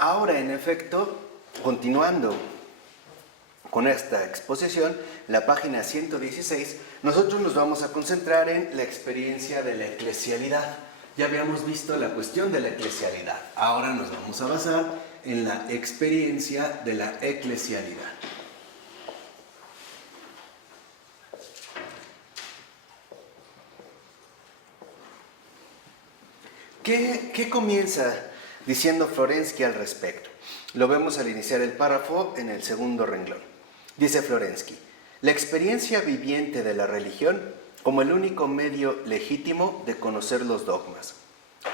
Ahora, en efecto, continuando con esta exposición, la página 116, nosotros nos vamos a concentrar en la experiencia de la eclesialidad. Ya habíamos visto la cuestión de la eclesialidad. Ahora nos vamos a basar en la experiencia de la eclesialidad. ¿Qué comienza diciendo Florensky al respecto? Lo vemos al iniciar el párrafo en el segundo renglón. Dice Florensky: la experiencia viviente de la religión como el único medio legítimo de conocer los dogmas.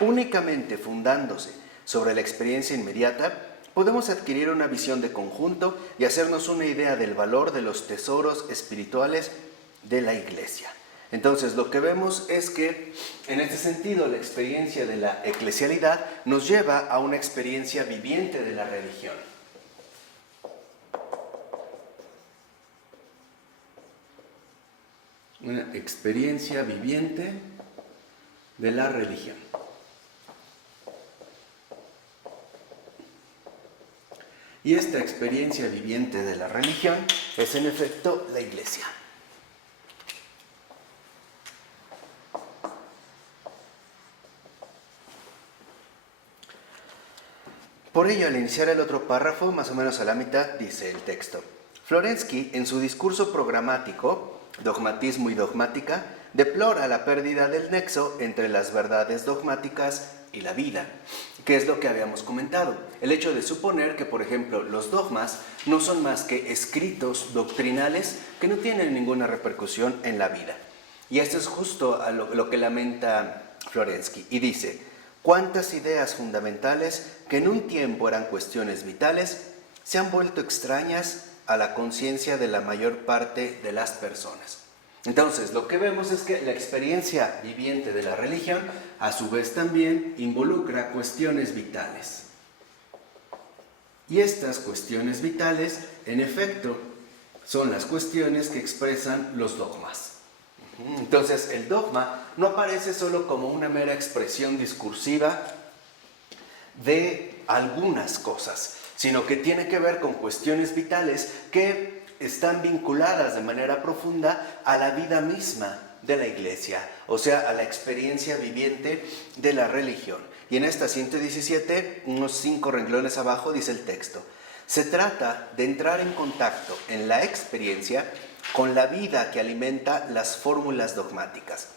Únicamente fundándose sobre la experiencia inmediata, podemos adquirir una visión de conjunto y hacernos una idea del valor de los tesoros espirituales de la Iglesia. Entonces, lo que vemos es que, en este sentido, la experiencia de la eclesialidad nos lleva a una experiencia viviente de la religión. Una experiencia viviente de la religión. Y esta experiencia viviente de la religión es, en efecto, la Iglesia. Por ello, al iniciar el otro párrafo, más o menos a la mitad, dice el texto: Florensky, en su discurso programático, Dogmatismo y Dogmática, deplora la pérdida del nexo entre las verdades dogmáticas y la vida, que es lo que habíamos comentado. El hecho de suponer que, por ejemplo, los dogmas no son más que escritos doctrinales que no tienen ninguna repercusión en la vida. Y esto es justo a lo que lamenta Florensky, y dice: ¿cuántas ideas fundamentales que en un tiempo eran cuestiones vitales se han vuelto extrañas a la conciencia de la mayor parte de las personas? Entonces, lo que vemos es que la experiencia viviente de la religión, a su vez también, involucra cuestiones vitales. Y estas cuestiones vitales, en efecto, son las cuestiones que expresan los dogmas. Entonces, el dogma no aparece solo como una mera expresión discursiva de algunas cosas, sino que tiene que ver con cuestiones vitales que están vinculadas de manera profunda a la vida misma de la Iglesia, o sea, a la experiencia viviente de la religión. Y en esta 117, unos 5 renglones abajo, dice el texto: se trata de entrar en contacto en la experiencia con la vida que alimenta las fórmulas dogmáticas,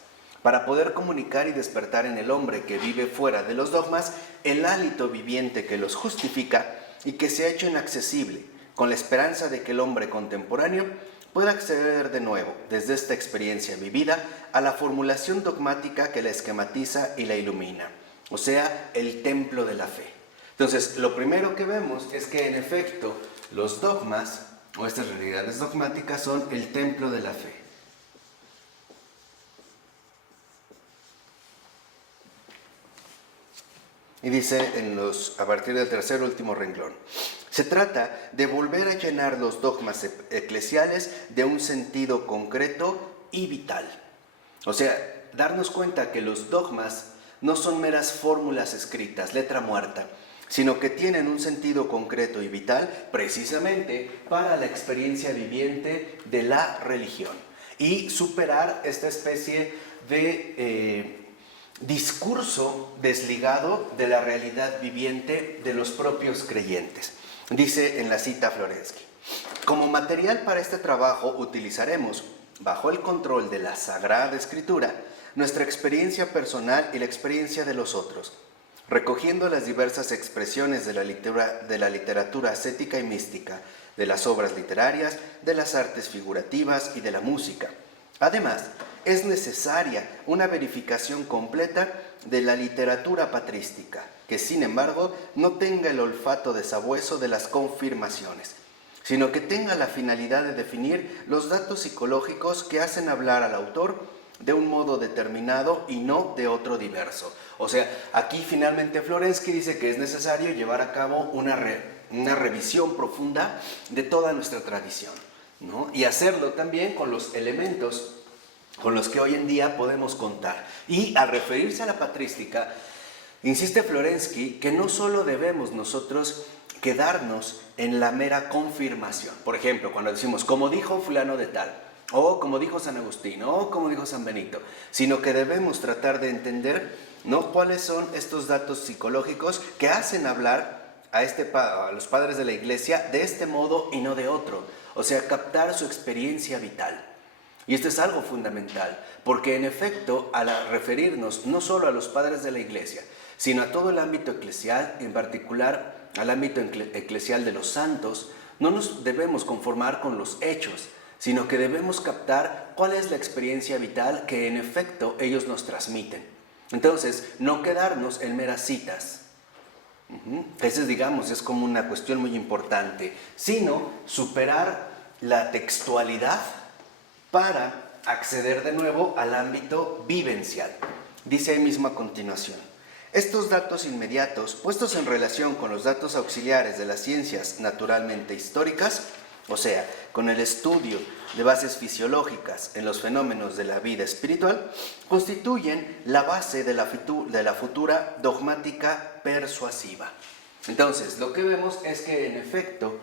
para poder comunicar y despertar en el hombre que vive fuera de los dogmas el hálito viviente que los justifica y que se ha hecho inaccesible, con la esperanza de que el hombre contemporáneo pueda acceder de nuevo, desde esta experiencia vivida, a la formulación dogmática que la esquematiza y la ilumina, o sea, el templo de la fe. Entonces, lo primero que vemos es que, en efecto, los dogmas o estas realidades dogmáticas son el templo de la fe. Y dice a partir del tercer último renglón: se trata de volver a llenar los dogmas eclesiales de un sentido concreto y vital. O sea, darnos cuenta que los dogmas no son meras fórmulas escritas, letra muerta, sino que tienen un sentido concreto y vital precisamente para la experiencia viviente de la religión y superar esta especie de discurso desligado de la realidad viviente de los propios creyentes. Dice en la cita Florensky: como material para este trabajo utilizaremos, bajo el control de la Sagrada Escritura, nuestra experiencia personal y la experiencia de los otros, recogiendo las diversas expresiones de la literatura ascética y mística, de las obras literarias, de las artes figurativas y de la música. Además, es necesaria una verificación completa de la literatura patrística, que sin embargo no tenga el olfato de sabueso de las confirmaciones, sino que tenga la finalidad de definir los datos psicológicos que hacen hablar al autor de un modo determinado y no de otro diverso. O sea, aquí finalmente Florensky dice que es necesario llevar a cabo una revisión profunda de toda nuestra tradición, ¿no? Y hacerlo también con los elementos con los que hoy en día podemos contar. Y al referirse a la patrística, Insiste Florensky que no solo debemos nosotros quedarnos en la mera confirmación. Por ejemplo, cuando decimos, como dijo fulano de tal, o como dijo San Agustín, o como dijo San Benito, sino que debemos tratar de entender, ¿no?, cuáles son estos datos psicológicos que hacen hablar a los padres de la Iglesia de este modo y no de otro. O sea, captar su experiencia vital. Y esto es algo fundamental, porque en efecto, al referirnos no solo a los padres de la Iglesia, sino a todo el ámbito eclesial, en particular al ámbito eclesial de los santos, no nos debemos conformar con los hechos, sino que debemos captar cuál es la experiencia vital que en efecto ellos nos transmiten. Entonces, no quedarnos en meras citas. Esa, digamos, es como una cuestión muy importante, sino superar la textualidad para acceder de nuevo al ámbito vivencial. Dice ahí mismo a continuación: estos datos inmediatos, puestos en relación con los datos auxiliares de las ciencias naturalmente históricas, o sea, con el estudio de bases fisiológicas en los fenómenos de la vida espiritual, constituyen la base de la futura dogmática persuasiva. Entonces, lo que vemos es que, en efecto,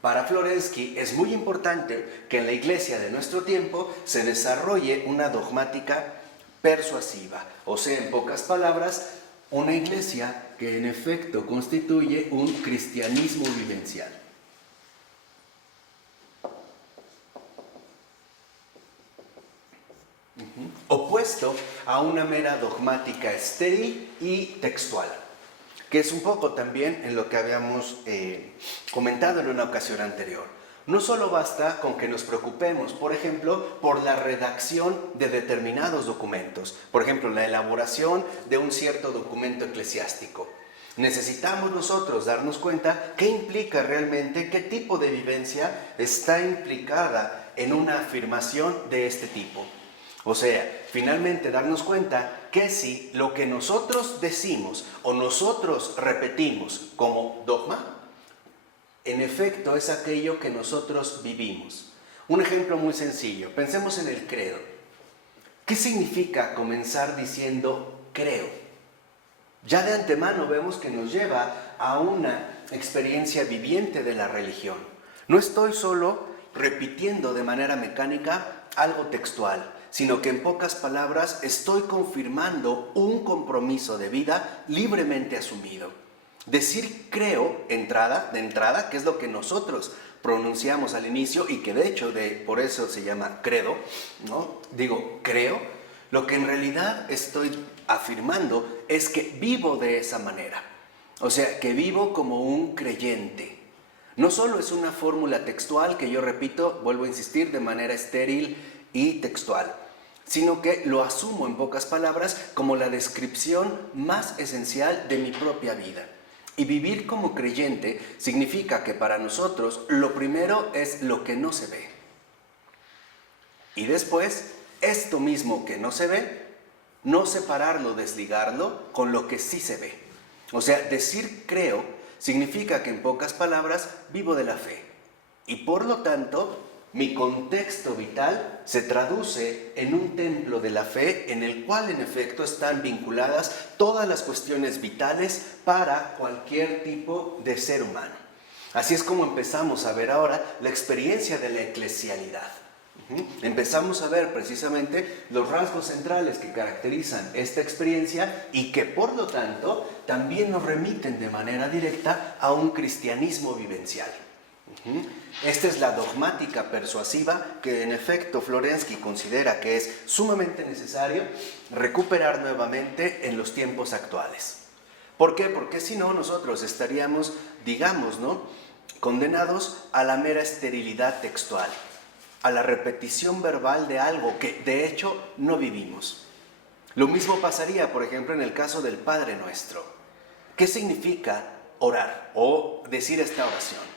para Florensky es muy importante que en la Iglesia de nuestro tiempo se desarrolle una dogmática persuasiva, o sea, en pocas palabras, una Iglesia que en efecto constituye un cristianismo vivencial. Opuesto a una mera dogmática estéril y textual, que es un poco también en lo que habíamos comentado en una ocasión anterior. No solo basta con que nos preocupemos, por ejemplo, por la redacción de determinados documentos, por ejemplo, la elaboración de un cierto documento eclesiástico. Necesitamos nosotros darnos cuenta qué implica realmente, qué tipo de vivencia está implicada en una afirmación de este tipo. O sea, finalmente darnos cuenta que si lo que nosotros decimos o nosotros repetimos como dogma, en efecto es aquello que nosotros vivimos. Un ejemplo muy sencillo, pensemos en el credo. ¿Qué significa comenzar diciendo creo? Ya de antemano vemos que nos lleva a una experiencia viviente de la religión. No estoy solo repitiendo de manera mecánica algo textual, sino que en pocas palabras estoy confirmando un compromiso de vida libremente asumido. Decir creo de entrada, que es lo que nosotros pronunciamos al inicio y que de hecho por eso se llama credo, ¿no? Digo creo, lo que en realidad estoy afirmando es que vivo de esa manera. O sea, que vivo como un creyente. No solo es una fórmula textual que yo repito, vuelvo a insistir, de manera estéril y textual, sino que lo asumo en pocas palabras como la descripción más esencial de mi propia vida. Y vivir como creyente significa que para nosotros lo primero es lo que no se ve. Y después, esto mismo que no se ve, no separarlo, desligarlo con lo que sí se ve. O sea, decir creo significa que en pocas palabras vivo de la fe. Y por lo tanto, mi contexto vital se traduce en un templo de la fe en el cual en efecto están vinculadas todas las cuestiones vitales para cualquier tipo de ser humano. Así es como empezamos a ver ahora la experiencia de la eclesialidad. Empezamos a ver precisamente los rasgos centrales que caracterizan esta experiencia y que por lo tanto también nos remiten de manera directa a un cristianismo vivencial. Esta es la dogmática persuasiva que en efecto Florensky considera que es sumamente necesario recuperar nuevamente en los tiempos actuales. ¿Por qué? Porque si no nosotros estaríamos, digamos, condenados a la mera esterilidad textual, a la repetición verbal de algo que de hecho no vivimos. Lo mismo pasaría, por ejemplo, en el caso del Padre Nuestro. ¿Qué significa orar o decir esta oración?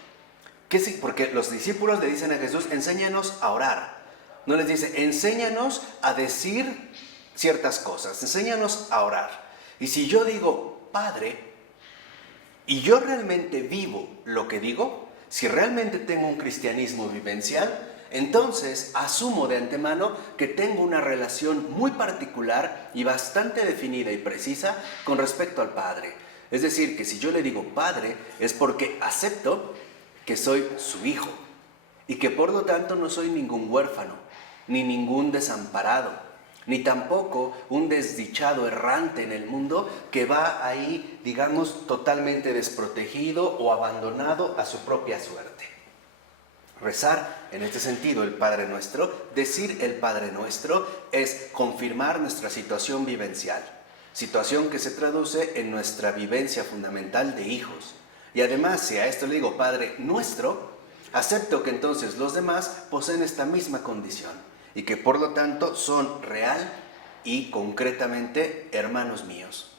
Porque los discípulos le dicen a Jesús, enséñanos a orar. No les dice, enséñanos a decir ciertas cosas, enséñanos a orar. Y si yo digo, Padre, y yo realmente vivo lo que digo, si realmente tengo un cristianismo vivencial, entonces asumo de antemano que tengo una relación muy particular y bastante definida y precisa con respecto al Padre. Es decir, que si yo le digo Padre es porque acepto que soy su hijo y que por lo tanto no soy ningún huérfano, ni ningún desamparado, ni tampoco un desdichado errante en el mundo que va ahí, digamos, totalmente desprotegido o abandonado a su propia suerte. Rezar, en este sentido, el Padre Nuestro, decir el Padre Nuestro, es confirmar nuestra situación vivencial, situación que se traduce en nuestra vivencia fundamental de hijos. Y además, si a esto le digo Padre Nuestro, acepto que entonces los demás poseen esta misma condición y que por lo tanto son real y concretamente hermanos míos.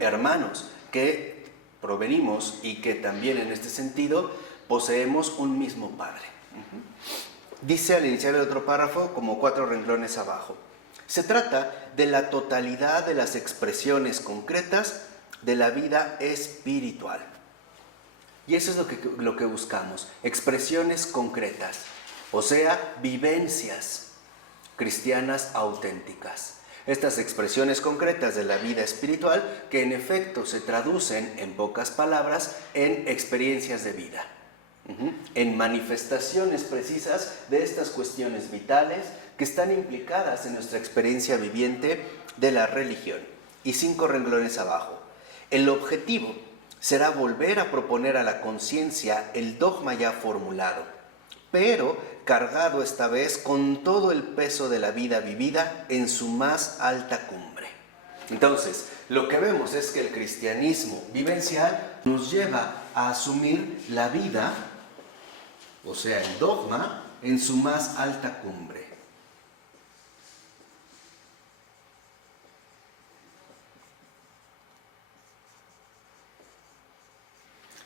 Hermanos que provenimos y que también en este sentido poseemos un mismo Padre. Dice al iniciar el otro párrafo, como 4 renglones abajo, se trata de la totalidad de las expresiones concretas de la vida espiritual. Y eso es lo que buscamos, expresiones concretas, o sea, vivencias cristianas auténticas. Estas expresiones concretas de la vida espiritual que en efecto se traducen, en pocas palabras, en experiencias de vida, en manifestaciones precisas de estas cuestiones vitales que están implicadas en nuestra experiencia viviente de la religión. Y 5 renglones abajo, el objetivo será volver a proponer a la conciencia el dogma ya formulado, pero cargado esta vez con todo el peso de la vida vivida en su más alta cumbre. Entonces, lo que vemos es que el cristianismo vivencial nos lleva a asumir la vida, o sea, el dogma, en su más alta cumbre.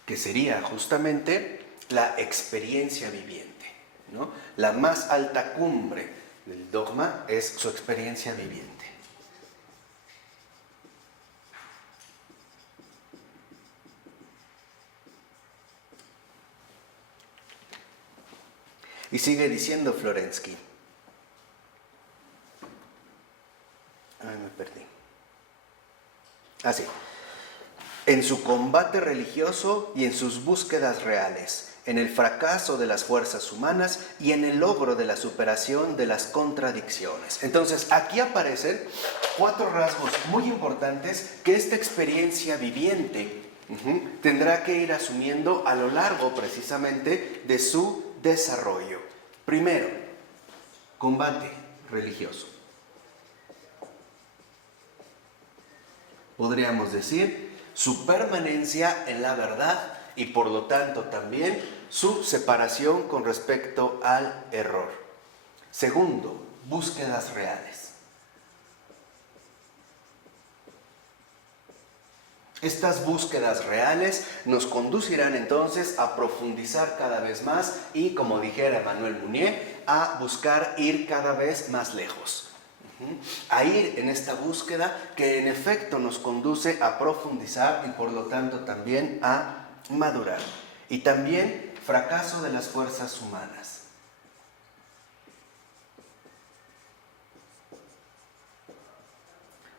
Que sería justamente la experiencia viviente, ¿no? La más alta cumbre del dogma es su experiencia viviente. Y sigue diciendo Florensky. Ay, me perdí. Ah, sí. En su combate religioso y en sus búsquedas reales, en el fracaso de las fuerzas humanas y en el logro de la superación de las contradicciones. Entonces, aquí aparecen 4 rasgos muy importantes que esta experiencia viviente tendrá que ir asumiendo a lo largo precisamente de su desarrollo. Primero, combate religioso. Podríamos decir su permanencia en la verdad y por lo tanto también su separación con respecto al error. Segundo, búsquedas reales. Estas búsquedas reales nos conducirán entonces a profundizar cada vez más y, como dijera Emmanuel Mounier, a buscar ir cada vez más lejos. A ir en esta búsqueda que en efecto nos conduce a profundizar y por lo tanto también a madurar. Y también fracaso de las fuerzas humanas.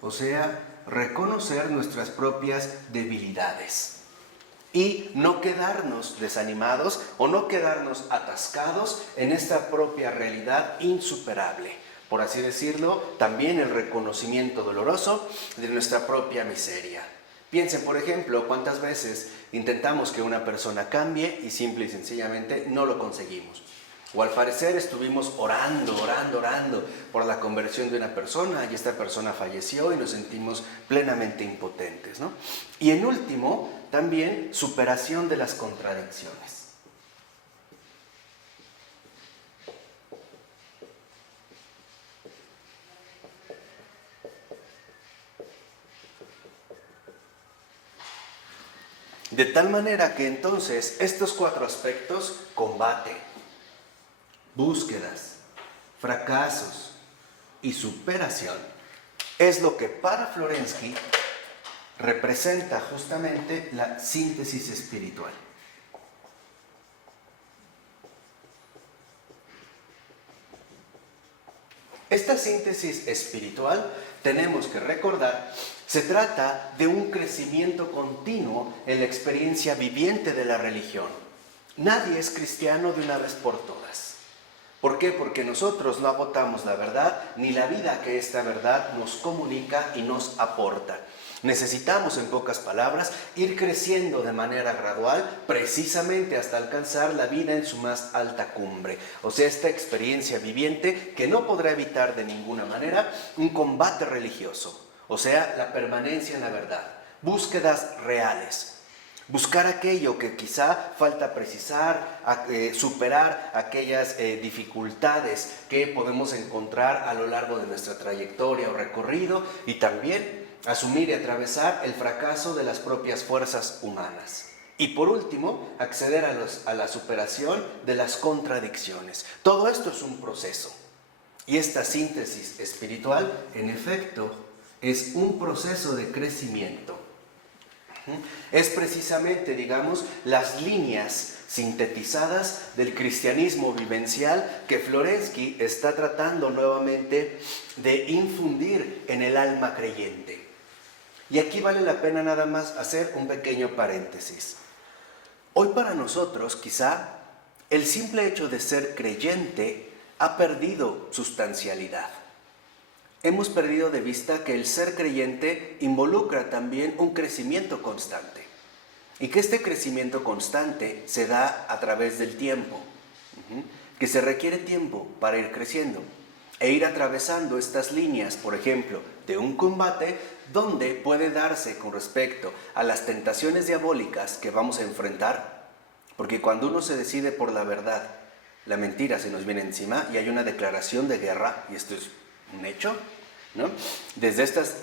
O sea, reconocer nuestras propias debilidades y no quedarnos desanimados o no quedarnos atascados en esta propia realidad insuperable. Por así decirlo, también el reconocimiento doloroso de nuestra propia miseria. Piensen, por ejemplo, cuántas veces intentamos que una persona cambie y simple y sencillamente no lo conseguimos. O al parecer estuvimos orando por la conversión de una persona y esta persona falleció y nos sentimos plenamente impotentes, ¿no? Y en último, también superación de las contradicciones. De tal manera que entonces estos 4 aspectos, combate, búsquedas, fracasos y superación, es lo que para Florensky representa justamente la síntesis espiritual. Esta síntesis espiritual, tenemos que recordar, se trata de un crecimiento continuo en la experiencia viviente de la religión. Nadie es cristiano de una vez por todas. ¿Por qué? Porque nosotros no agotamos la verdad, ni la vida que esta verdad nos comunica y nos aporta. Necesitamos, en pocas palabras, ir creciendo de manera gradual, precisamente hasta alcanzar la vida en su más alta cumbre. O sea, esta experiencia viviente que no podrá evitar de ninguna manera un combate religioso. O sea, la permanencia en la verdad, búsquedas reales. Buscar aquello que quizá falta precisar, superar aquellas dificultades que podemos encontrar a lo largo de nuestra trayectoria o recorrido, y también asumir y atravesar el fracaso de las propias fuerzas humanas. Y por último, acceder a la superación de las contradicciones. Todo esto es un proceso. Y esta síntesis espiritual, en efecto, es un proceso de crecimiento. Es precisamente, digamos, las líneas sintetizadas del cristianismo vivencial que Florensky está tratando nuevamente de infundir en el alma creyente. Y aquí vale la pena nada más hacer un pequeño paréntesis. Hoy para nosotros, quizá, el simple hecho de ser creyente ha perdido sustancialidad. Hemos perdido de vista que el ser creyente involucra también un crecimiento constante, y que este crecimiento constante se da a través del tiempo, que se requiere tiempo para ir creciendo e ir atravesando estas líneas, por ejemplo, de un combate donde puede darse con respecto a las tentaciones diabólicas que vamos a enfrentar, porque cuando uno se decide por la verdad, la mentira se nos viene encima y hay una declaración de guerra, y esto es un hecho, ¿no? Desde estas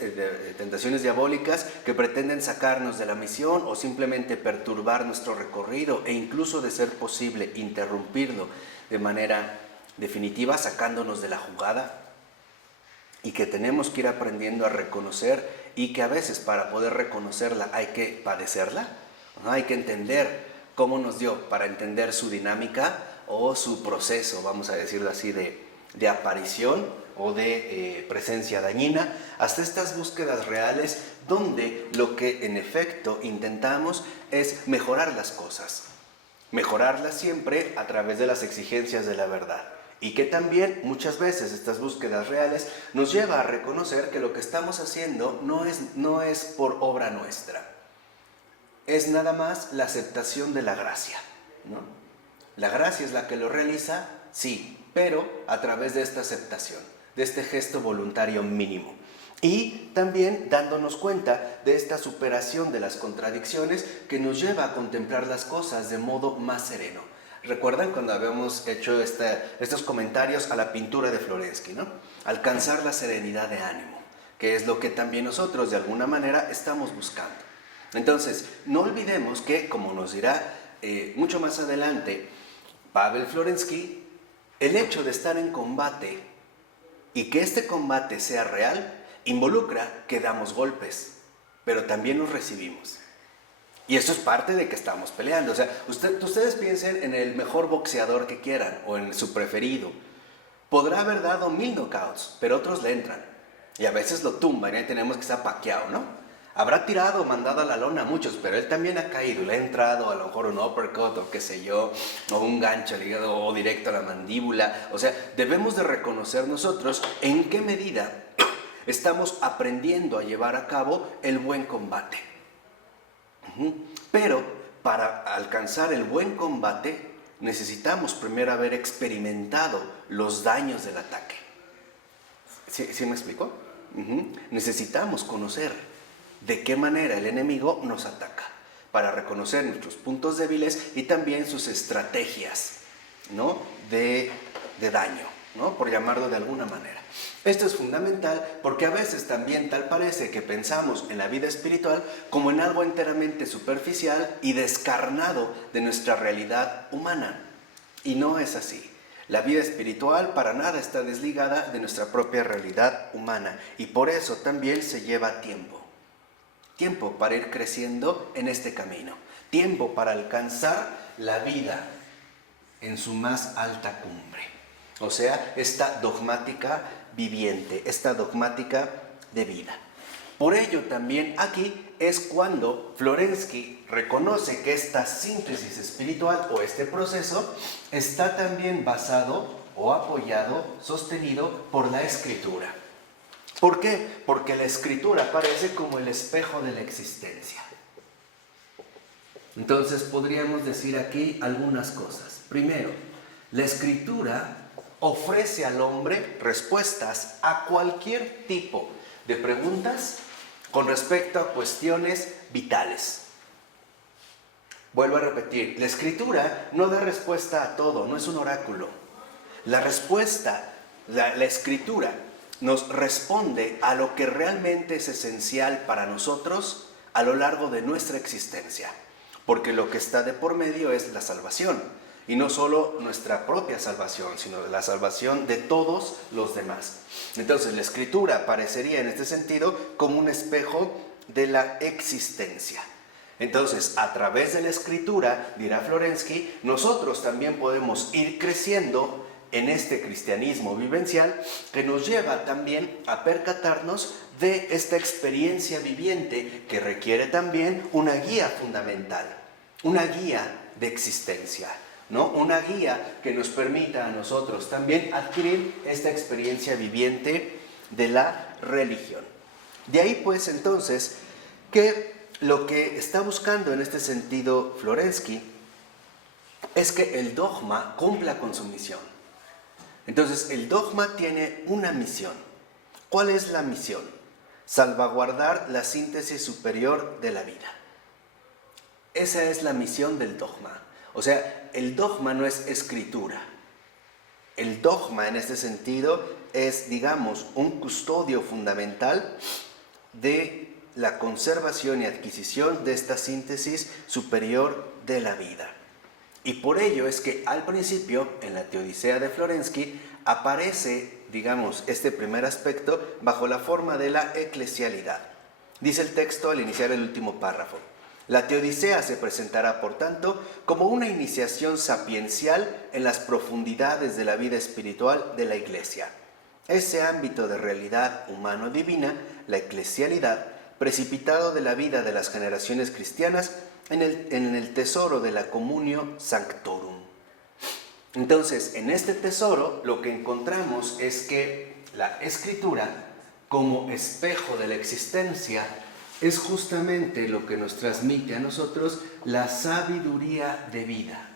tentaciones diabólicas que pretenden sacarnos de la misión o simplemente perturbar nuestro recorrido, e incluso, de ser posible, interrumpirlo de manera definitiva, sacándonos de la jugada, y que tenemos que ir aprendiendo a reconocer, y que a veces para poder reconocerla hay que padecerla, ¿no? Hay que entender cómo nos dio para entender su dinámica o su proceso, vamos a decirlo así, de aparición o de presencia dañina, hasta estas búsquedas reales donde lo que en efecto intentamos es mejorar las cosas, mejorarlas siempre a través de las exigencias de la verdad, y que también muchas veces estas búsquedas reales nos lleva a reconocer que lo que estamos haciendo no es por obra nuestra, es nada más la aceptación de la gracia, ¿no? La gracia es la que lo realiza, sí, pero a través de esta aceptación, de este gesto voluntario mínimo. Y también dándonos cuenta de esta superación de las contradicciones que nos lleva a contemplar las cosas de modo más sereno. ¿Recuerdan cuando habíamos hecho estos comentarios a la pintura de Florensky, ¿no? Alcanzar la serenidad de ánimo, que es lo que también nosotros de alguna manera estamos buscando. Entonces, no olvidemos que, como nos dirá mucho más adelante Pavel Florensky, el hecho de estar en combate y que este combate sea real involucra que damos golpes, pero también los recibimos. Y eso es parte de que estamos peleando. O sea, ustedes piensen en el mejor boxeador que quieran o en su preferido. Podrá haber dado 1000 knockouts, pero otros le entran. Y a veces lo tumban, y tenemos que estar Pacquiao, ¿no? Habrá tirado, mandado a la lona a muchos, pero él también ha caído, le ha entrado a lo mejor un uppercut o qué sé yo, o un gancho al hígado o directo a la mandíbula. O sea, debemos de reconocer nosotros en qué medida estamos aprendiendo a llevar a cabo el buen combate. Pero para alcanzar el buen combate necesitamos primero haber experimentado los daños del ataque. ¿Sí me explico? Necesitamos conocer de qué manera el enemigo nos ataca, para reconocer nuestros puntos débiles y también sus estrategias, ¿no? de daño, ¿no? Por llamarlo de alguna manera. Esto es fundamental porque a veces también tal parece que pensamos en la vida espiritual como en algo enteramente superficial y descarnado de nuestra realidad humana. Y no es así. La vida espiritual para nada está desligada de nuestra propia realidad humana, y por eso también se lleva tiempo. Tiempo para ir creciendo en este camino. Tiempo para alcanzar la vida en su más alta cumbre. o sea, esta dogmática viviente, esta dogmática de vida. Por ello también aquí es cuando Florensky reconoce que esta síntesis espiritual o este proceso está también basado o apoyado, sostenido por la escritura. ¿Por qué? Porque la escritura aparece como el espejo de la existencia. Entonces podríamos decir aquí algunas cosas. Primero, la escritura ofrece al hombre respuestas a cualquier tipo de preguntas con respecto a cuestiones vitales. Vuelvo a repetir, la escritura no da respuesta a todo, no es un oráculo. La respuesta, la escritura nos responde a lo que realmente es esencial para nosotros a lo largo de nuestra existencia. Porque lo que está de por medio es la salvación. Y no solo nuestra propia salvación, sino la salvación de todos los demás. Entonces la escritura aparecería en este sentido como un espejo de la existencia. Entonces, a través de la escritura, dirá Florensky, nosotros también podemos ir creciendo en este cristianismo vivencial que nos lleva también a percatarnos de esta experiencia viviente que requiere también una guía fundamental, una guía de existencia, ¿no? Una guía que nos permita a nosotros también adquirir esta experiencia viviente de la religión. De ahí pues entonces que lo que está buscando en este sentido Florensky es que el dogma cumpla con su misión. Entonces el dogma tiene una misión. ¿Cuál es la misión? Salvaguardar la síntesis superior de la vida. Esa es la misión del dogma. O sea, el dogma no es escritura. El dogma en este sentido es, digamos, un custodio fundamental de la conservación y adquisición de esta síntesis superior de la vida. Y por ello es que al principio, en la Teodicea de Florensky, aparece, digamos, este primer aspecto bajo la forma de la eclesialidad. Dice el texto al iniciar el último párrafo: la Teodicea se presentará, por tanto, como una iniciación sapiencial en las profundidades de la vida espiritual de la Iglesia. Ese ámbito de realidad humano-divina, la eclesialidad, precipitado de la vida de las generaciones cristianas en el tesoro de la Communio Sanctorum. Entonces, en este tesoro lo que encontramos es que la Escritura, como espejo de la existencia, es justamente lo que nos transmite a nosotros la sabiduría de vida.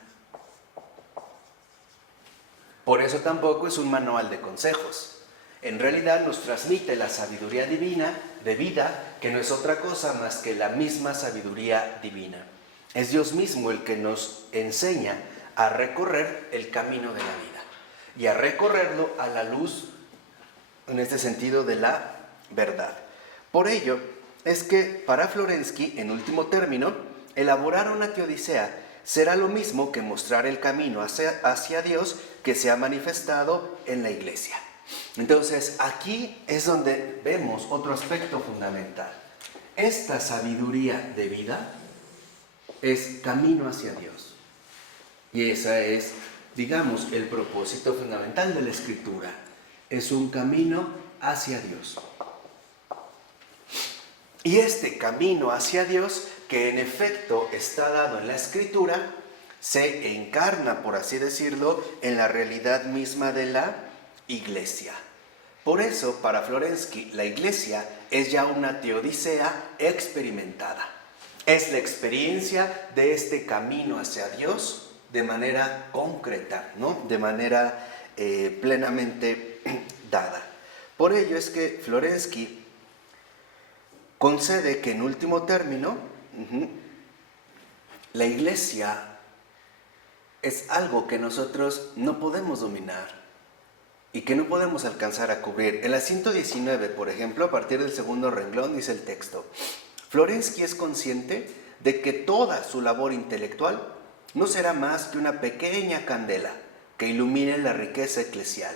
Por eso tampoco es un manual de consejos. En realidad nos transmite la sabiduría divina de vida, que no es otra cosa más que la misma sabiduría divina. Es Dios mismo el que nos enseña a recorrer el camino de la vida y a recorrerlo a la luz, en este sentido, de la verdad. Por ello es que para Florensky, en último término, elaborar una teodicea será lo mismo que mostrar el camino hacia Dios que se ha manifestado en la Iglesia. Entonces, aquí es donde vemos otro aspecto fundamental. Esta sabiduría de vida es camino hacia Dios. Y ese es, digamos, el propósito fundamental de la Escritura. Es un camino hacia Dios. Y este camino hacia Dios, que en efecto está dado en la Escritura, se encarna, por así decirlo, en la realidad misma de la Iglesia. Por eso, para Florensky, la Iglesia es ya una teodicea experimentada. Es la experiencia de este camino hacia Dios de manera concreta, ¿no? De manera plenamente dada. Por ello es que Florensky concede que en último término, la Iglesia es algo que nosotros no podemos dominar y que no podemos alcanzar a cubrir. En la 119, por ejemplo, a partir del segundo renglón, dice el texto: Florensky es consciente de que toda su labor intelectual no será más que una pequeña candela que ilumine la riqueza eclesial,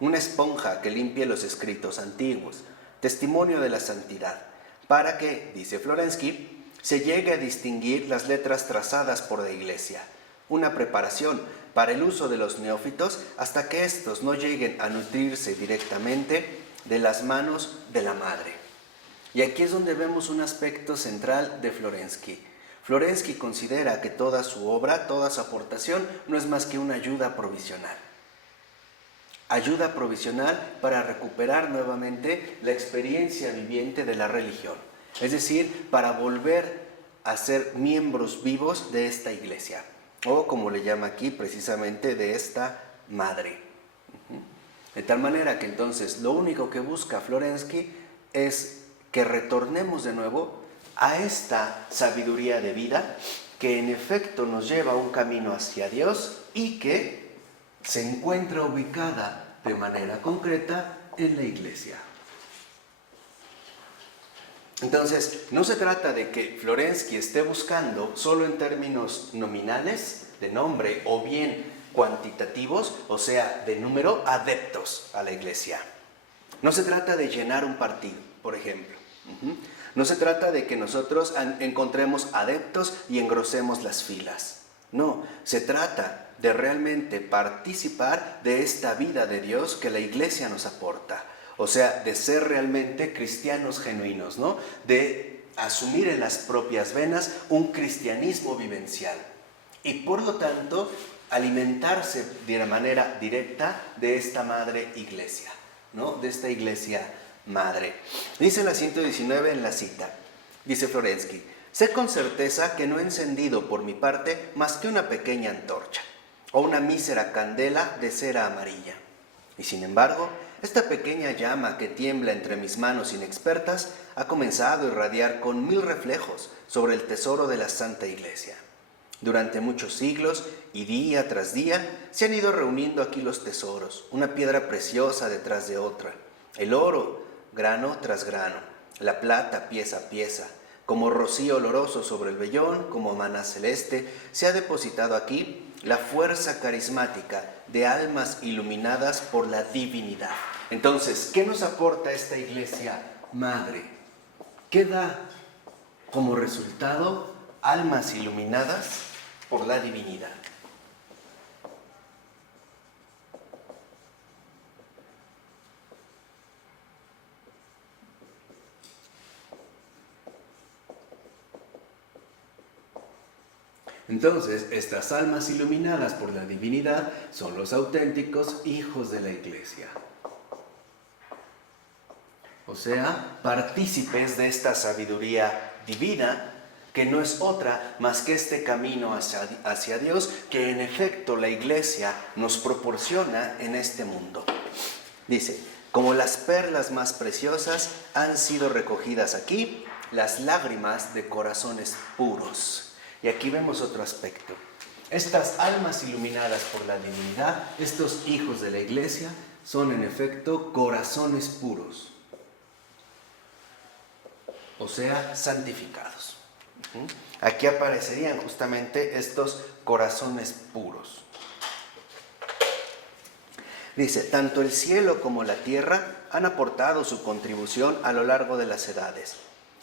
una esponja que limpie los escritos antiguos, testimonio de la santidad, para que, dice Florensky, se llegue a distinguir las letras trazadas por la Iglesia, una preparación para el uso de los neófitos hasta que éstos no lleguen a nutrirse directamente de las manos de la madre. Y aquí es donde vemos un aspecto central de Florensky. Florensky considera que toda su obra, toda su aportación, no es más que una ayuda provisional. Ayuda provisional para recuperar nuevamente la experiencia viviente de la religión. Es decir, para volver a ser miembros vivos de esta iglesia. O como le llama aquí precisamente de esta madre. De tal manera que entonces lo único que busca Florensky es que retornemos de nuevo a esta sabiduría de vida que en efecto nos lleva a un camino hacia Dios y que se encuentra ubicada de manera concreta en la iglesia. Entonces, no se trata de que Florensky esté buscando solo en términos nominales, de nombre, o bien cuantitativos, o sea, de número, adeptos a la iglesia. No se trata de llenar un partido, por ejemplo. No se trata de que nosotros encontremos adeptos y engrosemos las filas. No, se trata de realmente participar de esta vida de Dios que la iglesia nos aporta. O sea, de ser realmente cristianos genuinos, ¿no? De asumir en las propias venas un cristianismo vivencial. Y por lo tanto, alimentarse de manera directa de esta madre iglesia, ¿no? De esta iglesia madre. Dice la 119 en la cita, dice Florensky: sé con certeza que no he encendido por mi parte más que una pequeña antorcha o una mísera candela de cera amarilla. Y sin embargo, esta pequeña llama que tiembla entre mis manos inexpertas ha comenzado a irradiar con 1000 reflejos sobre el tesoro de la Santa Iglesia. Durante muchos siglos y día tras día se han ido reuniendo aquí los tesoros, una piedra preciosa detrás de otra, el oro grano tras grano, la plata pieza a pieza, como rocío oloroso sobre el vellón, como maná celeste, se ha depositado aquí la fuerza carismática de almas iluminadas por la divinidad. Entonces, ¿qué nos aporta esta iglesia madre? ¿Qué da como resultado almas iluminadas por la divinidad? Entonces, estas almas iluminadas por la divinidad son los auténticos hijos de la iglesia. O sea, partícipes de esta sabiduría divina que no es otra más que este camino hacia Dios que en efecto la iglesia nos proporciona en este mundo. Dice: como las perlas más preciosas han sido recogidas aquí las lágrimas de corazones puros. Y aquí vemos otro aspecto. Estas almas iluminadas por la divinidad, estos hijos de la iglesia, son en efecto corazones puros. O sea, santificados. Aquí aparecerían justamente estos corazones puros. Dice: tanto el cielo como la tierra han aportado su contribución a lo largo de las edades.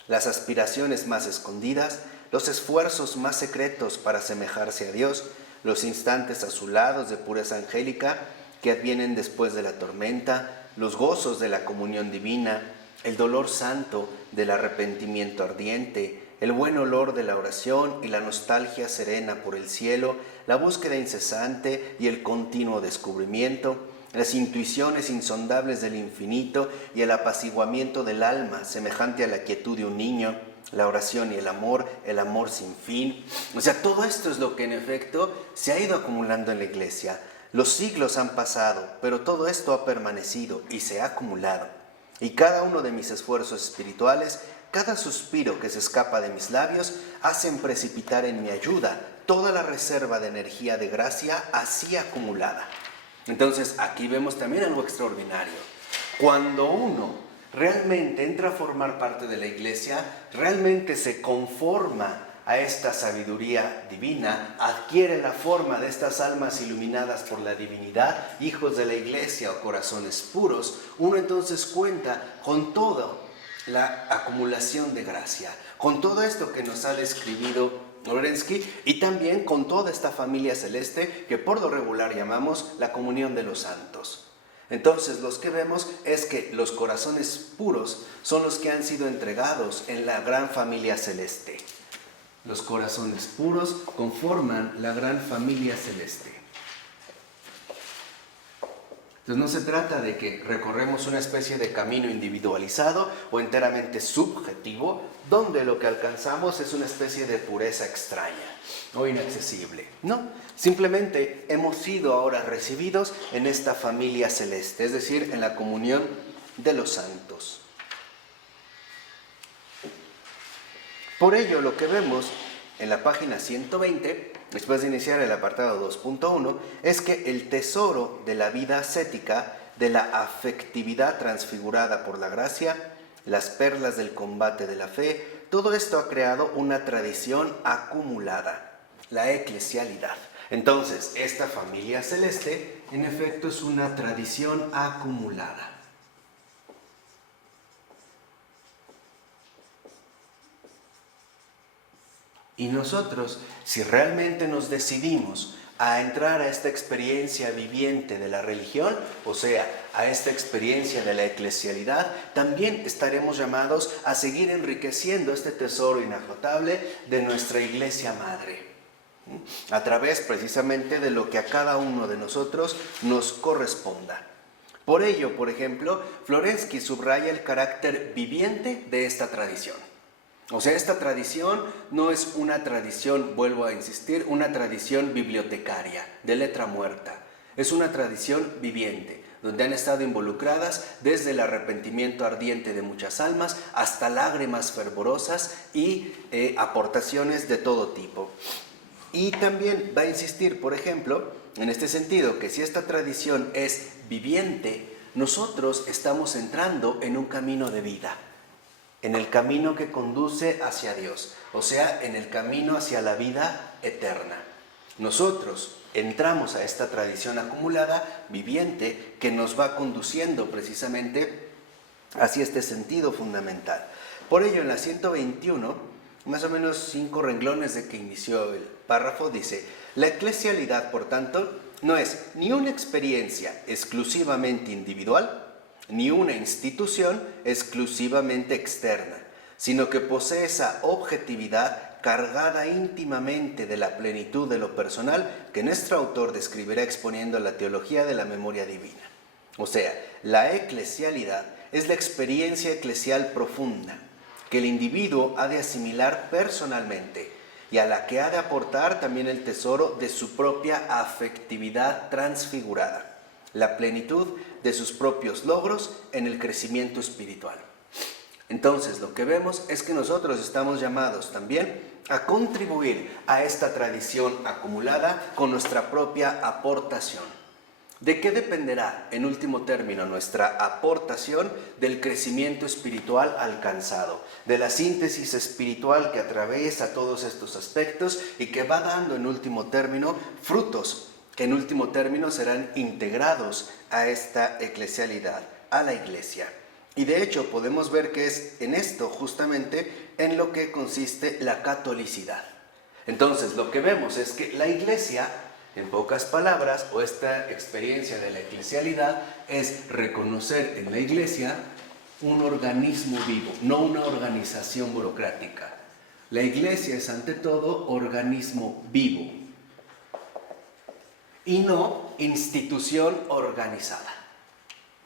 Las aspiraciones más escondidas, los esfuerzos más secretos para asemejarse a Dios, los instantes azulados de pureza angélica que advienen después de la tormenta, los gozos de la comunión divina, el dolor santo del arrepentimiento ardiente, el buen olor de la oración y la nostalgia serena por el cielo, la búsqueda incesante y el continuo descubrimiento, las intuiciones insondables del infinito y el apaciguamiento del alma semejante a la quietud de un niño, la oración y el amor sin fin. O sea, todo esto es lo que en efecto se ha ido acumulando en la iglesia. Los siglos han pasado, pero todo esto ha permanecido y se ha acumulado. Y cada uno de mis esfuerzos espirituales, cada suspiro que se escapa de mis labios, hacen precipitar en mi ayuda toda la reserva de energía de gracia así acumulada. Entonces, aquí vemos también algo extraordinario. Cuando uno realmente entra a formar parte de la iglesia, realmente se conforma a esta sabiduría divina, adquiere la forma de estas almas iluminadas por la divinidad, hijos de la iglesia o corazones puros, uno entonces cuenta con toda la acumulación de gracia, con todo esto que nos ha describido Florensky, y también con toda esta familia celeste que por lo regular llamamos la comunión de los santos. Entonces, lo que vemos es que los corazones puros son los que han sido entregados en la gran familia celeste. Los corazones puros conforman la gran familia celeste. Entonces, no se trata de que recorremos una especie de camino individualizado o enteramente subjetivo, donde lo que alcanzamos es una especie de pureza extraña o inaccesible. No, simplemente hemos sido ahora recibidos en esta familia celeste, es decir, en la comunión de los santos. Por ello, lo que vemos en la página 120, después de iniciar el apartado 2.1, es que el tesoro de la vida ascética, de la afectividad transfigurada por la gracia, las perlas del combate de la fe, todo esto ha creado una tradición acumulada, la eclesialidad. Entonces, esta familia celeste, en efecto, es una tradición acumulada. Y nosotros, si realmente nos decidimos a entrar a esta experiencia viviente de la religión, o sea, a esta experiencia de la eclesialidad, también estaremos llamados a seguir enriqueciendo este tesoro inagotable de nuestra Iglesia Madre, a través precisamente de lo que a cada uno de nosotros nos corresponda. Por ello, por ejemplo, Florensky subraya el carácter viviente de esta tradición. O sea, esta tradición no es una tradición, vuelvo a insistir, una tradición bibliotecaria, de letra muerta. Es una tradición viviente, donde han estado involucradas desde el arrepentimiento ardiente de muchas almas hasta lágrimas fervorosas y aportaciones de todo tipo. Y también va a insistir, por ejemplo, en este sentido, que si esta tradición es viviente, nosotros estamos entrando en un camino de vida, en el camino que conduce hacia Dios, o sea, en el camino hacia la vida eterna. Nosotros entramos a esta tradición acumulada, viviente, que nos va conduciendo precisamente hacia este sentido fundamental. Por ello, en la 121, más o menos 5 renglones de que inició el párrafo, dice: la eclesialidad, por tanto, no es ni una experiencia exclusivamente individual, ni una institución exclusivamente externa, sino que posee esa objetividad cargada íntimamente de la plenitud de lo personal que nuestro autor describirá exponiendo la teología de la memoria divina. O sea, la eclesialidad es la experiencia eclesial profunda que el individuo ha de asimilar personalmente y a la que ha de aportar también el tesoro de su propia afectividad transfigurada, la plenitud de sus propios logros en el crecimiento espiritual. Entonces, lo que vemos es que nosotros estamos llamados también a contribuir a esta tradición acumulada con nuestra propia aportación. ¿De qué dependerá, en último término, nuestra aportación? Del crecimiento espiritual alcanzado, de la síntesis espiritual que atraviesa todos estos aspectos y que va dando, en último término, frutos que en último término serán integrados a esta eclesialidad, a la Iglesia. Y de hecho podemos ver que es en esto justamente en lo que consiste la catolicidad. Entonces lo que vemos es que la Iglesia, en pocas palabras, o esta experiencia de la eclesialidad, es reconocer en la Iglesia un organismo vivo, no una organización burocrática. La Iglesia es ante todo organismo vivo y no institución organizada.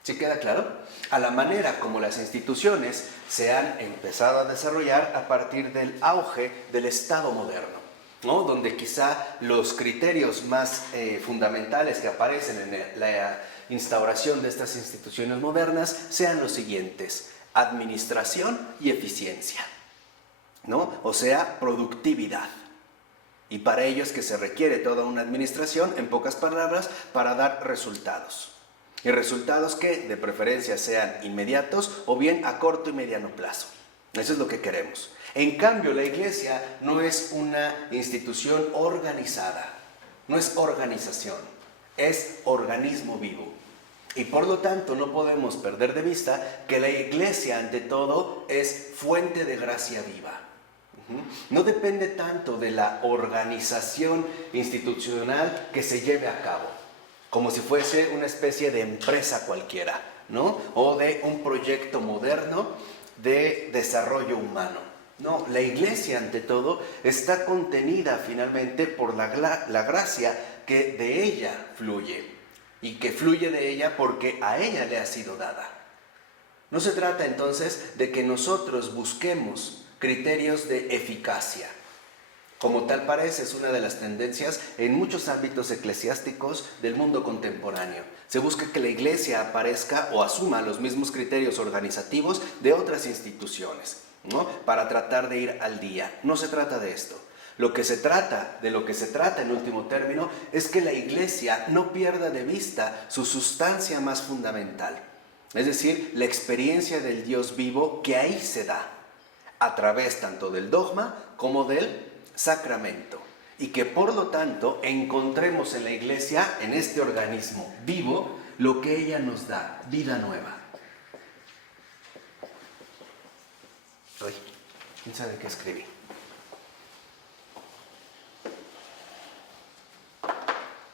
¿Sí queda claro? A la manera como las instituciones se han empezado a desarrollar a partir del auge del Estado moderno, ¿no? Donde quizá los criterios más fundamentales que aparecen en la instauración de estas instituciones modernas sean los siguientes: administración y eficiencia, ¿no? O sea, productividad. Y para ello es que se requiere toda una administración, en pocas palabras, para dar resultados. Y resultados que de preferencia sean inmediatos o bien a corto y mediano plazo. Eso es lo que queremos. En cambio, la Iglesia no es una institución organizada, no es organización, es organismo vivo. Y por lo tanto no podemos perder de vista que la Iglesia ante todo es fuente de gracia viva. No depende tanto de la organización institucional que se lleve a cabo, como si fuese una especie de empresa cualquiera, ¿no? O de un proyecto moderno de desarrollo humano. No, la iglesia ante todo está contenida finalmente por la gracia que de ella fluye y que fluye de ella porque a ella le ha sido dada. No se trata entonces de que nosotros busquemos criterios de eficacia. Como tal parece, es una de las tendencias en muchos ámbitos eclesiásticos del mundo contemporáneo. Se busca que la iglesia aparezca o asuma los mismos criterios organizativos de otras instituciones, ¿no? Para tratar de ir al día. No se trata de esto. De lo que se trata en último término es que la iglesia no pierda de vista su sustancia más fundamental. Es decir, la experiencia del Dios vivo que ahí se da, a través tanto del dogma como del sacramento. Y que por lo tanto encontremos en la iglesia, en este organismo vivo, lo que ella nos da, vida nueva. ¿Quién sabe qué escribí?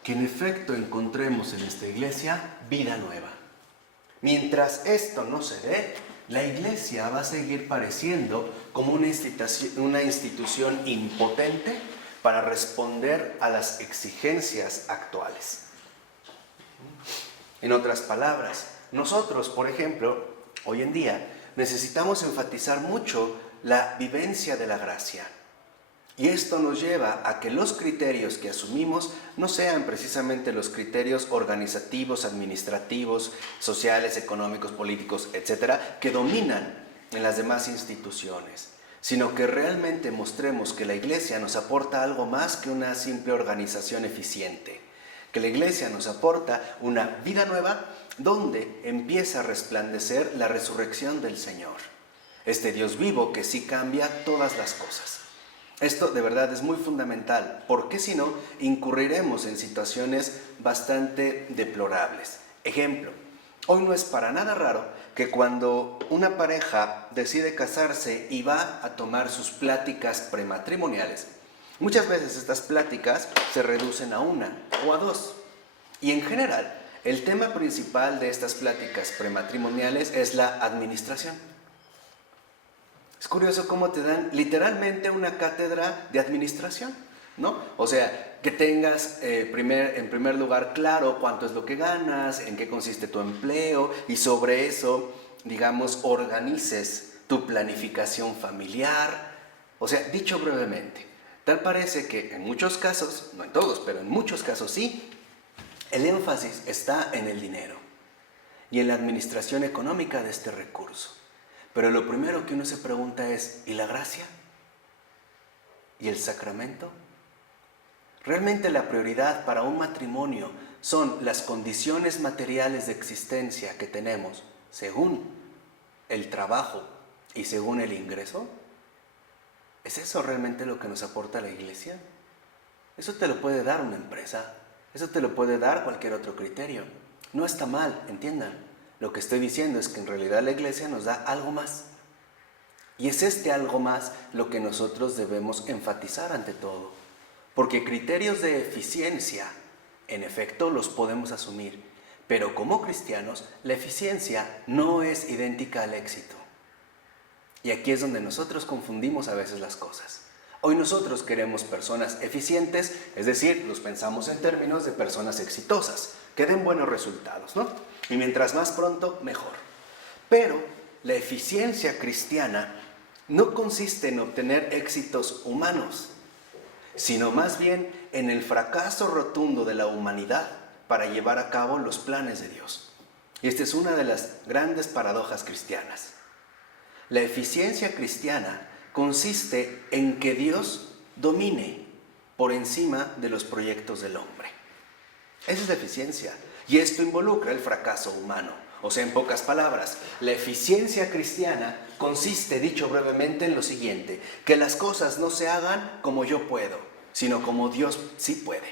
Que en efecto encontremos en esta iglesia vida nueva. Mientras esto no se dé, la iglesia va a seguir pareciendo como una institución impotente para responder a las exigencias actuales. En otras palabras, nosotros, por ejemplo, hoy en día necesitamos enfatizar mucho la vivencia de la gracia. Y esto nos lleva a que los criterios que asumimos no sean precisamente los criterios organizativos, administrativos, sociales, económicos, políticos, etcétera, que dominan en las demás instituciones, sino que realmente mostremos que la iglesia nos aporta algo más que una simple organización eficiente, que la iglesia nos aporta una vida nueva donde empieza a resplandecer la resurrección del Señor, este Dios vivo que sí cambia todas las cosas. Esto de verdad es muy fundamental, porque si no, incurriremos en situaciones bastante deplorables. Ejemplo, hoy no es para nada raro que cuando una pareja decide casarse y va a tomar sus pláticas prematrimoniales, muchas veces estas pláticas se reducen a una o a dos. Y en general, el tema principal de estas pláticas prematrimoniales es la administración. Es curioso cómo te dan literalmente una cátedra de administración, ¿no? O sea, que tengas en primer lugar claro cuánto es lo que ganas, en qué consiste tu empleo y sobre eso, digamos, organices tu planificación familiar. O sea, dicho brevemente, tal parece que en muchos casos, no en todos, pero en muchos casos sí, el énfasis está en el dinero y en la administración económica de este recurso. Pero lo primero que uno se pregunta es, ¿y la gracia? ¿Y el sacramento? ¿Realmente la prioridad para un matrimonio son las condiciones materiales de existencia que tenemos según el trabajo y según el ingreso? ¿Es eso realmente lo que nos aporta la iglesia? Eso te lo puede dar una empresa, eso te lo puede dar cualquier otro criterio. No está mal, entiendan. Lo que estoy diciendo es que en realidad la iglesia nos da algo más. Y es este algo más lo que nosotros debemos enfatizar ante todo. Porque criterios de eficiencia, en efecto, los podemos asumir. Pero como cristianos, la eficiencia no es idéntica al éxito. Y aquí es donde nosotros confundimos a veces las cosas. Hoy nosotros queremos personas eficientes, es decir, los pensamos en términos de personas exitosas, que den buenos resultados, ¿no? Y mientras más pronto, mejor. Pero la eficiencia cristiana no consiste en obtener éxitos humanos, sino más bien en el fracaso rotundo de la humanidad para llevar a cabo los planes de Dios. Y esta es una de las grandes paradojas cristianas. La eficiencia cristiana consiste en que Dios domine por encima de los proyectos del hombre. Esa es la eficiencia. Y esto involucra el fracaso humano. O sea, en pocas palabras, la eficiencia cristiana consiste, dicho brevemente, en lo siguiente: que las cosas no se hagan como yo puedo, sino como Dios sí puede.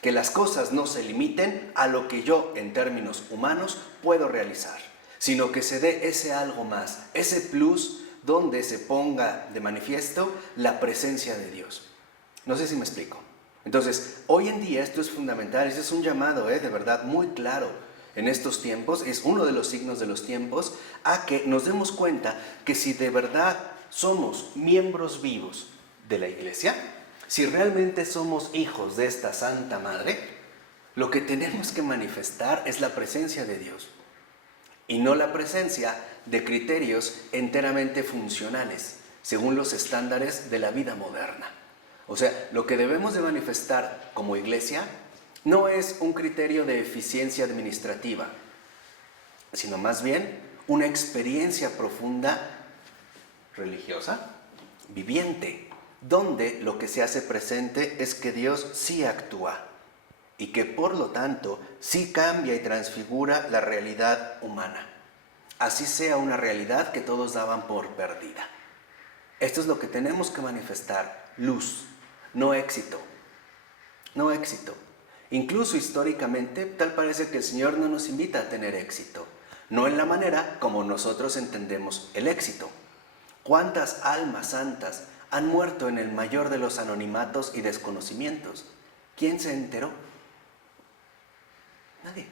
Que las cosas no se limiten a lo que yo, en términos humanos, puedo realizar, sino que se dé ese algo más, ese plus donde se ponga de manifiesto la presencia de Dios. No sé si me explico. Entonces, hoy en día esto es fundamental, ese es un llamado, de verdad, muy claro en estos tiempos, es uno de los signos de los tiempos, a que nos demos cuenta que si de verdad somos miembros vivos de la Iglesia, si realmente somos hijos de esta Santa Madre, lo que tenemos que manifestar es la presencia de Dios y no la presencia de criterios enteramente funcionales, según los estándares de la vida moderna. O sea, lo que debemos de manifestar como iglesia no es un criterio de eficiencia administrativa, sino más bien una experiencia profunda religiosa, viviente, donde lo que se hace presente es que Dios sí actúa y que por lo tanto sí cambia y transfigura la realidad humana, así sea una realidad que todos daban por perdida. Esto es lo que tenemos que manifestar, luz, no éxito, no éxito. Incluso históricamente, tal parece que el Señor no nos invita a tener éxito, no en la manera como nosotros entendemos el éxito. ¿Cuántas almas santas han muerto en el mayor de los anonimatos y desconocimientos? ¿Quién se enteró? Nadie.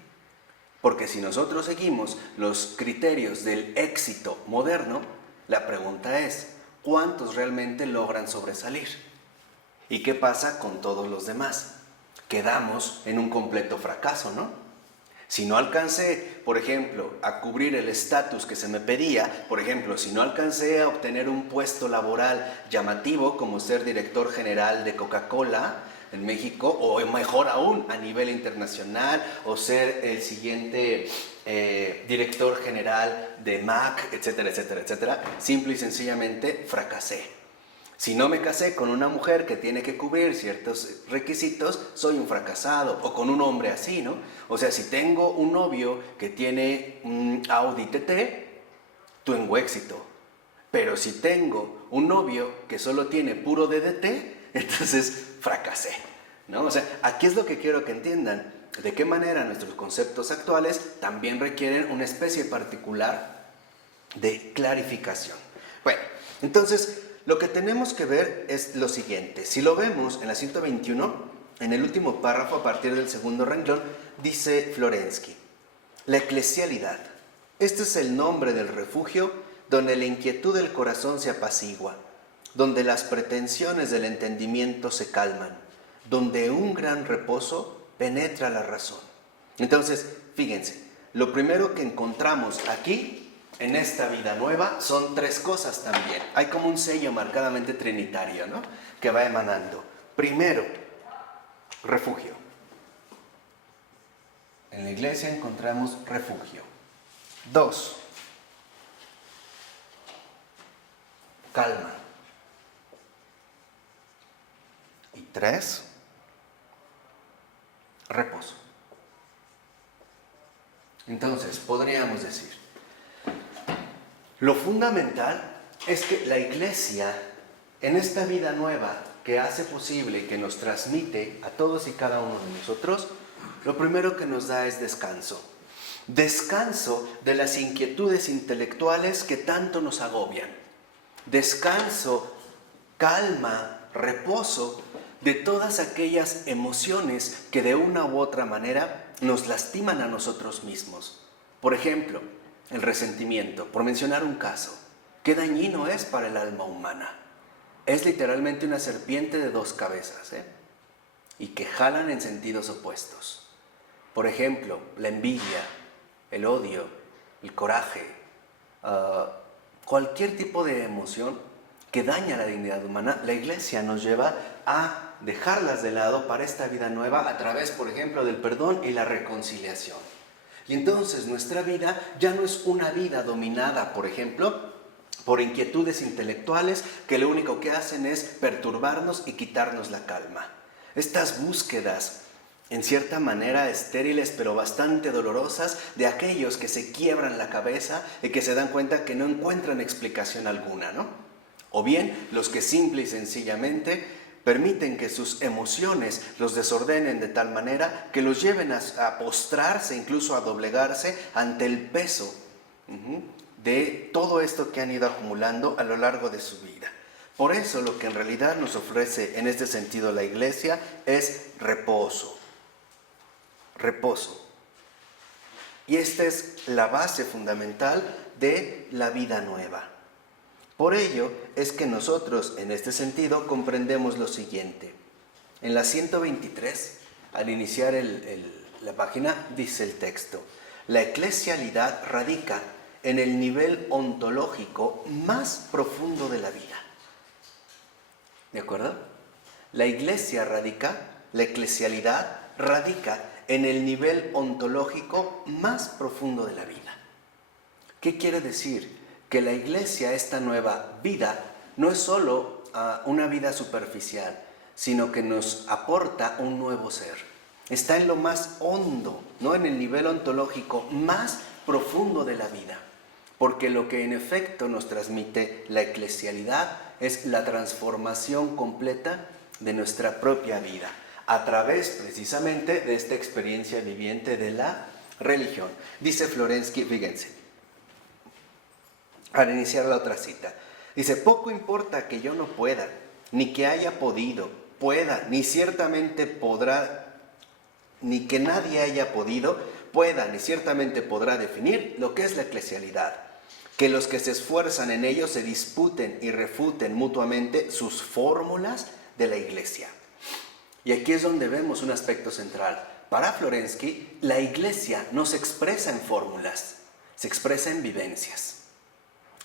Porque si nosotros seguimos los criterios del éxito moderno, la pregunta es, ¿cuántos realmente logran sobresalir? ¿Y qué pasa con todos los demás? Quedamos en un completo fracaso, ¿no? Si no alcancé, por ejemplo, a cubrir el estatus que se me pedía, por ejemplo, si no alcancé a obtener un puesto laboral llamativo como ser director general de Coca-Cola en México, o mejor aún, a nivel internacional, o ser el siguiente director general de Mac, etcétera, etcétera, etcétera, simple y sencillamente fracasé. Si no me casé con una mujer que tiene que cubrir ciertos requisitos, soy un fracasado, o con un hombre así, ¿no? O sea, si tengo un novio que tiene un Audi TT, tengo éxito. Pero si tengo un novio que solo tiene puro DDT, entonces fracasé, ¿no? O sea, aquí es lo que quiero que entiendan, de qué manera nuestros conceptos actuales también requieren una especie particular de clarificación. Bueno, entonces, lo que tenemos que ver es lo siguiente. Si lo vemos en la 121, en el último párrafo, a partir del segundo renglón, dice Florensky: la eclesialidad. Este es el nombre del refugio donde la inquietud del corazón se apacigua, donde las pretensiones del entendimiento se calman, donde un gran reposo penetra la razón. Entonces, fíjense, lo primero que encontramos aquí en esta vida nueva son tres cosas también. Hay como un sello marcadamente trinitario, ¿no?, que va emanando. Primero, refugio. En la iglesia encontramos refugio. 2, calma. Y 3, reposo. Entonces, podríamos decir, lo fundamental es que la iglesia, en esta vida nueva que hace posible, que nos transmite a todos y cada uno de nosotros, lo primero que nos da es descanso. Descanso de las inquietudes intelectuales que tanto nos agobian. Descanso, calma, reposo de todas aquellas emociones que de una u otra manera nos lastiman a nosotros mismos. Por ejemplo, el resentimiento, por mencionar un caso. ¿Qué dañino es para el alma humana? Es literalmente una serpiente de dos cabezas, y que jalan en sentidos opuestos. Por ejemplo, la envidia, el odio, el coraje, cualquier tipo de emoción que daña la dignidad humana, la iglesia nos lleva a dejarlas de lado para esta vida nueva a través, por ejemplo, del perdón y la reconciliación. Y entonces nuestra vida ya no es una vida dominada, por ejemplo, por inquietudes intelectuales que lo único que hacen es perturbarnos y quitarnos la calma. Estas búsquedas, en cierta manera estériles pero bastante dolorosas, de aquellos que se quiebran la cabeza y que se dan cuenta que no encuentran explicación alguna, ¿no? O bien los que simple y sencillamente permiten que sus emociones los desordenen de tal manera que los lleven a postrarse, incluso a doblegarse ante el peso de todo esto que han ido acumulando a lo largo de su vida. Por eso lo que en realidad nos ofrece en este sentido la Iglesia es reposo. Reposo. Y esta es la base fundamental de la vida nueva. Por ello es que nosotros en este sentido comprendemos lo siguiente. En la 123, al iniciar la página, dice el texto: la eclesialidad radica en el nivel ontológico más profundo de la vida. ¿De acuerdo? La eclesialidad radica en el nivel ontológico más profundo de la vida. ¿Qué quiere decir? Que la Iglesia, esta nueva vida, no es solo una vida superficial, sino que nos aporta un nuevo ser. Está en lo más hondo, ¿no? En el nivel ontológico más profundo de la vida. Porque lo que en efecto nos transmite la eclesialidad es la transformación completa de nuestra propia vida, a través precisamente de esta experiencia viviente de la religión. Dice Florensky, fíjense, al iniciar la otra cita, dice: poco importa que yo no pueda, ni que haya podido, pueda, ni ciertamente podrá, ni que nadie haya podido, pueda, ni ciertamente podrá definir lo que es la eclesialidad. Que los que se esfuerzan en ello se disputen y refuten mutuamente sus fórmulas de la Iglesia. Y aquí es donde vemos un aspecto central. Para Florensky, la Iglesia no se expresa en fórmulas, se expresa en vivencias.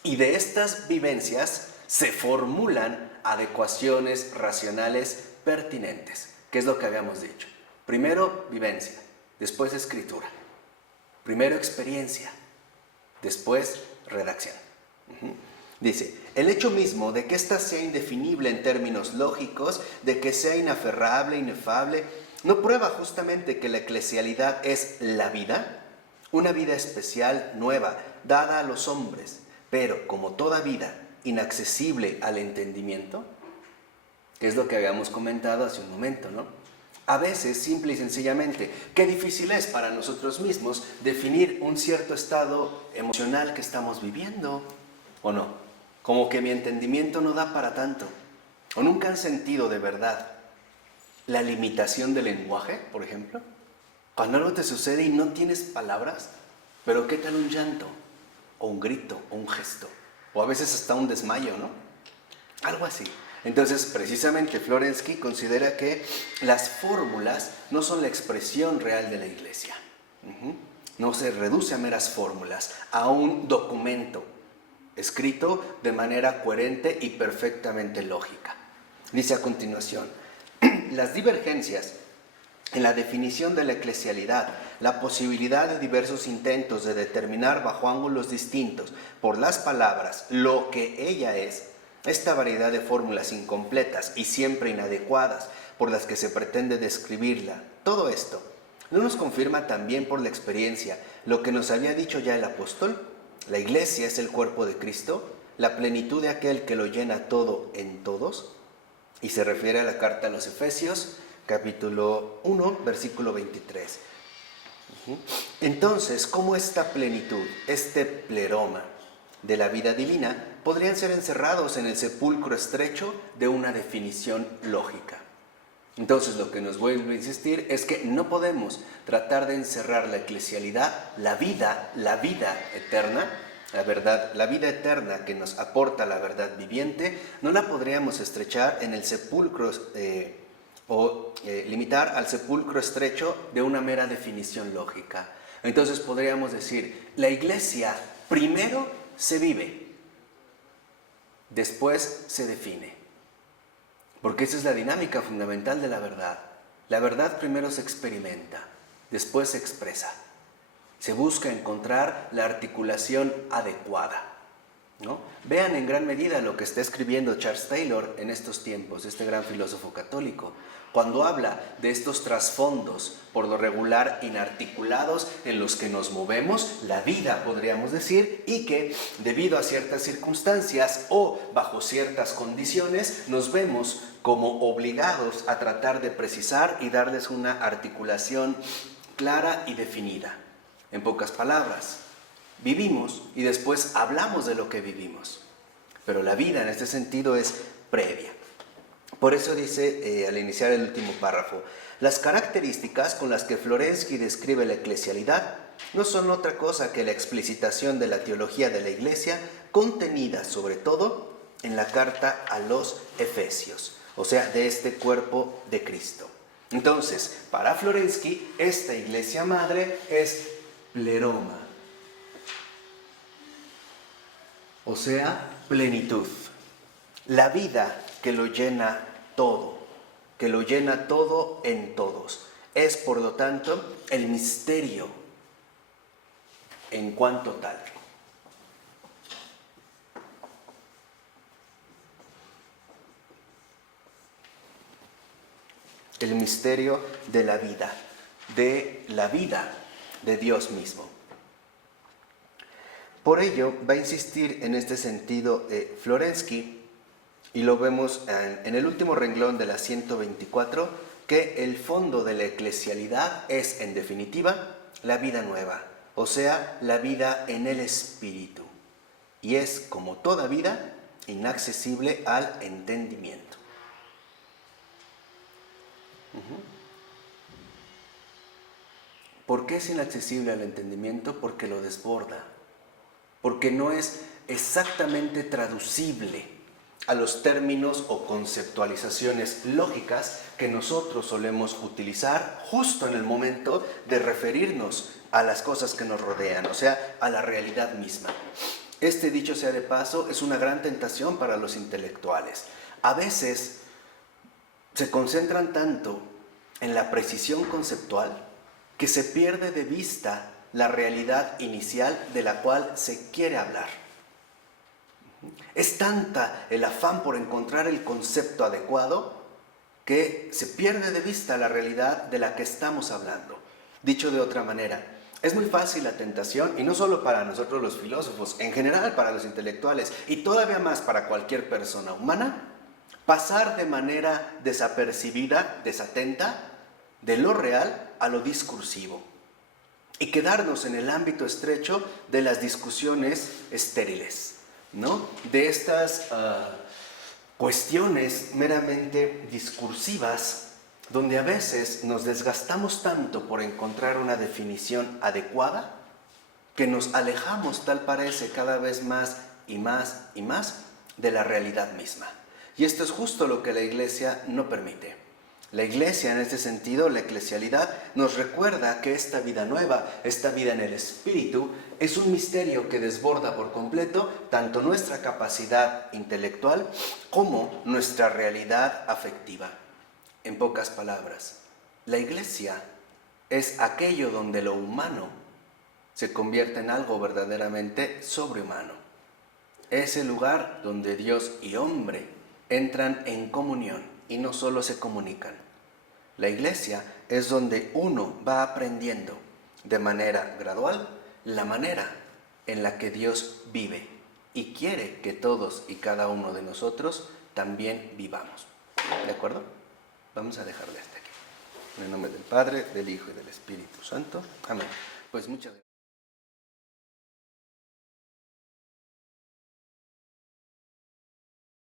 Y de estas vivencias se formulan adecuaciones racionales pertinentes, que es lo que habíamos dicho. Primero vivencia, después escritura. Primero experiencia, después redacción. Dice: el hecho mismo de que ésta sea indefinible en términos lógicos, de que sea inaferrable, inefable, ¿no prueba justamente que la eclesialidad es la vida? Una vida especial, nueva, dada a los hombres, pero como toda vida, inaccesible al entendimiento, que es lo que habíamos comentado hace un momento, ¿no? A veces, simple y sencillamente, qué difícil es para nosotros mismos definir un cierto estado emocional que estamos viviendo, ¿o no? Como que mi entendimiento no da para tanto. ¿O nunca han sentido de verdad la limitación del lenguaje, por ejemplo? Cuando algo te sucede y no tienes palabras, pero ¿qué tal un llanto? O un grito, o un gesto, o a veces hasta un desmayo, ¿no? Algo así. Entonces, precisamente Florensky considera que las fórmulas no son la expresión real de la Iglesia. No se reduce a meras fórmulas, a un documento escrito de manera coherente y perfectamente lógica. Dice a continuación: las divergencias en la definición de la eclesialidad, la posibilidad de diversos intentos de determinar bajo ángulos distintos por las palabras lo que ella es, esta variedad de fórmulas incompletas y siempre inadecuadas por las que se pretende describirla, todo esto, ¿no nos confirma también por la experiencia lo que nos había dicho ya el apóstol? La Iglesia es el cuerpo de Cristo, la plenitud de aquel que lo llena todo en todos. Y se refiere a la carta a los Efesios, capítulo 1, versículo 23. Entonces, ¿cómo esta plenitud, este pleroma de la vida divina, podrían ser encerrados en el sepulcro estrecho de una definición lógica? Entonces, lo que nos vuelve a insistir es que no podemos tratar de encerrar la eclesialidad, la vida eterna, la verdad, la vida eterna que nos aporta la verdad viviente, no la podríamos estrechar en el sepulcro limitar al sepulcro estrecho de una mera definición lógica. Entonces podríamos decir, la Iglesia primero se vive, después se define. Porque esa es la dinámica fundamental de la verdad. La verdad primero se experimenta, después se expresa. Se busca encontrar la articulación adecuada, ¿no? Vean en gran medida lo que está escribiendo Charles Taylor en estos tiempos, este gran filósofo católico, cuando habla de estos trasfondos, por lo regular inarticulados, en los que nos movemos, la vida podríamos decir, y que debido a ciertas circunstancias o bajo ciertas condiciones, nos vemos como obligados a tratar de precisar y darles una articulación clara y definida. En pocas palabras, Vivimos y después hablamos de lo que vivimos. Pero la vida en este sentido es previa. Por eso dice al iniciar el último párrafo, las características con las que Florensky describe la eclesialidad no son otra cosa que la explicitación de la teología de la Iglesia contenida sobre todo en la carta a los Efesios, o sea, de este cuerpo de Cristo. Entonces, para Florensky, esta Iglesia madre es pleroma, o sea, plenitud. La vida que lo llena todo, que lo llena todo en todos. Es, por lo tanto, el misterio en cuanto tal. El misterio de la vida de Dios mismo. Por ello, va a insistir en este sentido Florensky, y lo vemos en el último renglón de la 124, que el fondo de la eclesialidad es, en definitiva, la vida nueva, o sea, la vida en el Espíritu. Y es, como toda vida, inaccesible al entendimiento. ¿Por qué es inaccesible al entendimiento? Porque lo desborda, porque no es exactamente traducible a los términos o conceptualizaciones lógicas que nosotros solemos utilizar justo en el momento de referirnos a las cosas que nos rodean, o sea, a la realidad misma. Este, dicho sea de paso, es una gran tentación para los intelectuales. A veces se concentran tanto en la precisión conceptual que se pierde de vista la realidad inicial de la cual se quiere hablar. Es tanta el afán por encontrar el concepto adecuado que se pierde de vista la realidad de la que estamos hablando. Dicho de otra manera, es muy fácil la tentación, y no solo para nosotros los filósofos, en general para los intelectuales, y todavía más para cualquier persona humana, pasar de manera desapercibida, desatenta, de lo real a lo discursivo, y quedarnos en el ámbito estrecho de las discusiones estériles, ¿no? De estas cuestiones meramente discursivas, donde a veces nos desgastamos tanto por encontrar una definición adecuada, que nos alejamos, tal parece, cada vez más y más y más de la realidad misma. Y esto es justo lo que la Iglesia no permite. La Iglesia, en este sentido, la eclesialidad, nos recuerda que esta vida nueva, esta vida en el Espíritu, es un misterio que desborda por completo tanto nuestra capacidad intelectual como nuestra realidad afectiva. En pocas palabras, la Iglesia es aquello donde lo humano se convierte en algo verdaderamente sobrehumano. Es el lugar donde Dios y hombre entran en comunión y no solo se comunican. La Iglesia es donde uno va aprendiendo de manera gradual la manera en la que Dios vive y quiere que todos y cada uno de nosotros también vivamos. ¿De acuerdo? Vamos a dejarle hasta aquí. En el nombre del Padre, del Hijo y del Espíritu Santo. Amén. Pues muchas gracias.